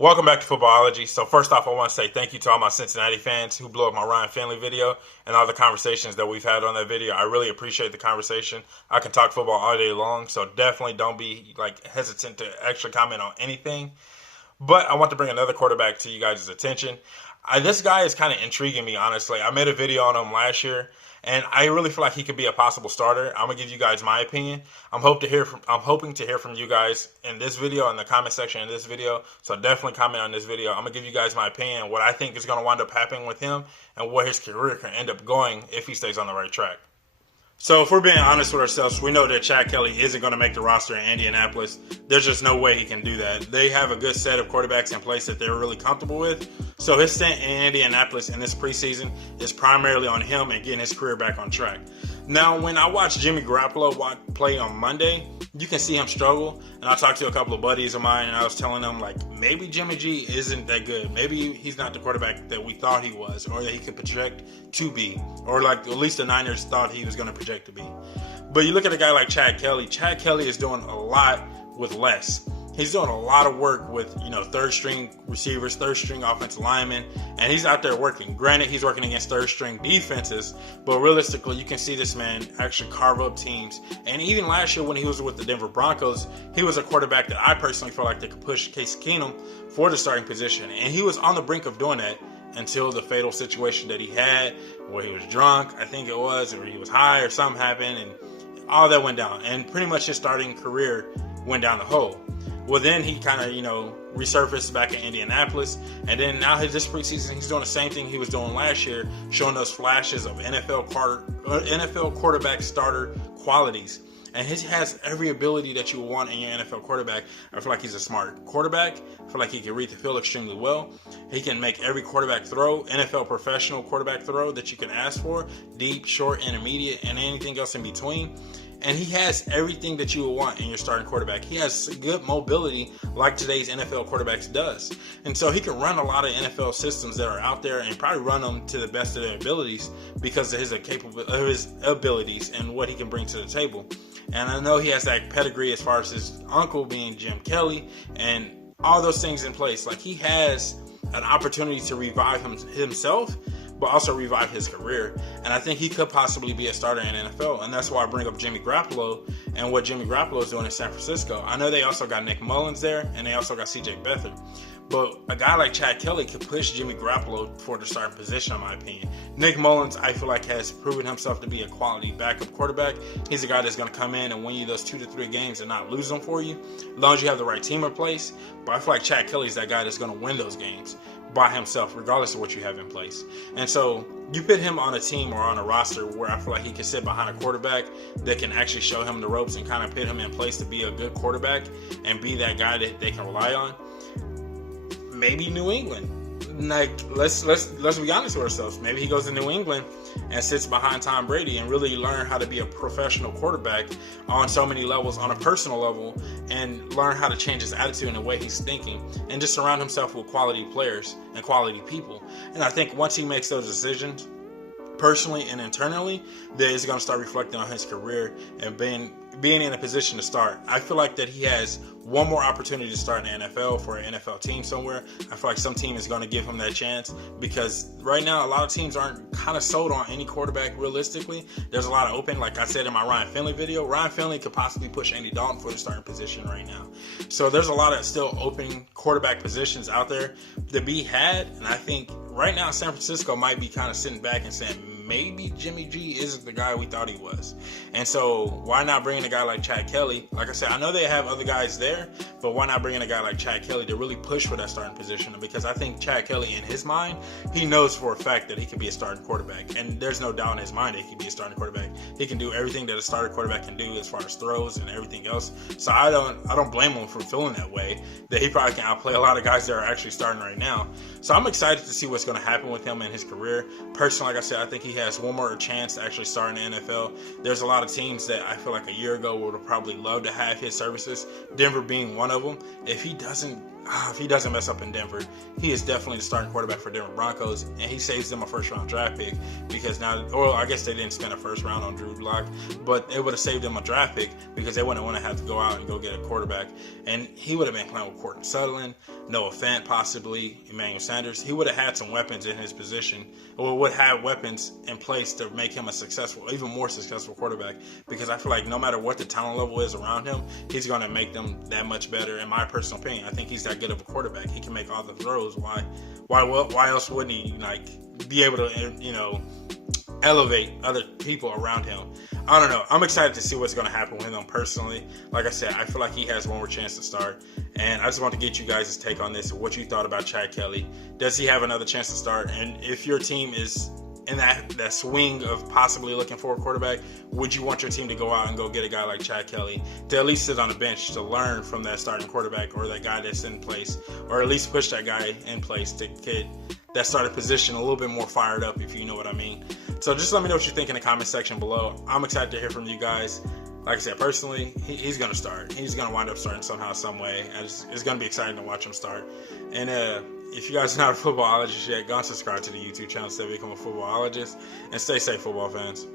Welcome back to Footballology. So first off, I want to say thank you to all my Cincinnati fans who blew up my Ryan Finley video and all the conversations that we've had on that video. I really appreciate the conversation. I can talk football all day long, so definitely don't be hesitant to actually comment on anything. But I want to bring another quarterback to you guys' attention. This guy is kind of intriguing me, honestly. I made a video on him last year, and I really feel like he could be a possible starter. I'm gonna give you guys my opinion. I'm hoping to hear from you guys in this video, in the comment section in this video. So definitely comment on this video. I'm gonna give you guys my opinion, what I think is gonna wind up happening with him, and where his career can end up going if he stays on the right track. So if we're being honest with ourselves, we know that Chad Kelly isn't going to make the roster in Indianapolis. There's just no way he can do that. They have a good set of quarterbacks in place that they're really comfortable with. So his stint in Indianapolis in this preseason is primarily on him and getting his career back on track. Now, when I watched Jimmy Garoppolo play on Monday, you can see him struggle. And I talked to a couple of buddies of mine, and I was telling them, maybe Jimmy G isn't that good. Maybe he's not the quarterback that we thought he was, or that he could project to be, or at least the Niners thought he was going to project to be. But you look at a guy like Chad Kelly. Chad Kelly is doing a lot with less. He's doing a lot of work with, third string receivers, third string offensive linemen, and he's out there working. Granted, he's working against third string defenses, but realistically, you can see this man actually carve up teams. And even last year when he was with the Denver Broncos, he was a quarterback that I personally felt like they could push Case Keenum for the starting position. And he was on the brink of doing that until the fatal situation that he had, where he was drunk, I think it was, or he was high or something happened, and all that went down. And pretty much his starting career went down the hole. Well, then he kind of, resurfaced back in Indianapolis. And then now this preseason, he's doing the same thing he was doing last year, showing those flashes of NFL quarterback starter qualities. And he has every ability that you want in your NFL quarterback. I feel like he's a smart quarterback. I feel like he can read the field extremely well. He can make every quarterback throw, NFL professional quarterback throw that you can ask for, deep, short, intermediate, and anything else in between. And he has everything that you would want in your starting quarterback. He has good mobility like today's NFL quarterbacks does. And so he can run a lot of NFL systems that are out there and probably run them to the best of their abilities because of his abilities and what he can bring to the table. And I know he has that pedigree as far as his uncle being Jim Kelly and all those things in place. He has an opportunity to revive himself, but also revive his career. And I think he could possibly be a starter in the NFL. And that's why I bring up Jimmy Garoppolo and what Jimmy Garoppolo is doing in San Francisco. I know they also got Nick Mullins there, and they also got CJ Beathard. But a guy like Chad Kelly could push Jimmy Garoppolo for the starting position, in my opinion. Nick Mullins, I feel like, has proven himself to be a quality backup quarterback. He's a guy that's going to come in and win you those 2 to 3 games and not lose them for you, as long as you have the right team in place. But I feel like Chad Kelly is that guy that's going to win those games by himself, regardless of what you have in place. And so you put him on a team or on a roster where I feel like he can sit behind a quarterback that can actually show him the ropes and kind of put him in place to be a good quarterback and be that guy that they can rely on. Maybe New England. Let's be honest with ourselves. Maybe he goes to New England and sits behind Tom Brady and really learn how to be a professional quarterback on so many levels, on a personal level, and learn how to change his attitude and the way he's thinking, and just surround himself with quality players and quality people. And I think once he makes those decisions, personally and internally, that is going to start reflecting on his career and being in a position to start. I feel like that he has one more opportunity to start in the NFL for an NFL team somewhere. I feel like some team is going to give him that chance because right now a lot of teams aren't kind of sold on any quarterback realistically. There's a lot of open, like I said in my Ryan Finley video, Ryan Finley could possibly push Andy Dalton for the starting position right now. So there's a lot of still open quarterback positions out there to be had, and I think right now San Francisco might be kind of sitting back and saying, maybe Jimmy G isn't the guy we thought he was. And so why not bring in a guy like Chad Kelly? Like I said, I know they have other guys there, but why not bring in a guy like Chad Kelly to really push for that starting position? Because I think Chad Kelly, in his mind, he knows for a fact that he can be a starting quarterback. And there's no doubt in his mind that he can be a starting quarterback. He can do everything that a starting quarterback can do as far as throws and everything else. So I don't blame him for feeling that way, that he probably can outplay a lot of guys that are actually starting right now. So I'm excited to see what's going to happen with him in his career. Personally, like I said, I think he has one more chance to actually start in the NFL. There's a lot of teams that I feel like a year ago would have probably loved to have his services, Denver being one of them. If he doesn't if he doesn't mess up in Denver, he is definitely the starting quarterback for Denver Broncos, and he saves them a first-round draft pick because now, or I guess they didn't spend a first round on Drew Lock, but it would have saved them a draft pick because they wouldn't want to have to go out and go get a quarterback. And he would have been playing with Courtney Sutherland, Noah Fant, possibly Emmanuel Sanders. He would have had some weapons in his position, or would have weapons in place to make him a successful, even more successful quarterback. Because I feel like no matter what the talent level is around him, he's going to make them that much better. In my personal opinion, I think he's that good of a quarterback. He can make all the throws. Why else wouldn't he be able to elevate other people around him? I don't know. I'm excited to see what's going to happen with him personally. Like I said, I feel like he has one more chance to start. And I just want to get you guys' take on this, what you thought about Chad Kelly. Does he have another chance to start? And if your team is in that swing of possibly looking for a quarterback, would you want your team to go out and go get a guy like Chad Kelly to at least sit on the bench to learn from that starting quarterback or that guy that's in place, or at least push that guy in place to get that starting position a little bit more fired up, if you know what I mean? So just let me know what you think in the comment section below. I'm excited to hear from you guys. Like I said, personally, he's going to start. He's going to wind up starting somehow, some way. And it's going to be exciting to watch him start. And if you guys are not a footballologist yet, go and subscribe to the YouTube channel so that you become a footballologist. And stay safe, football fans.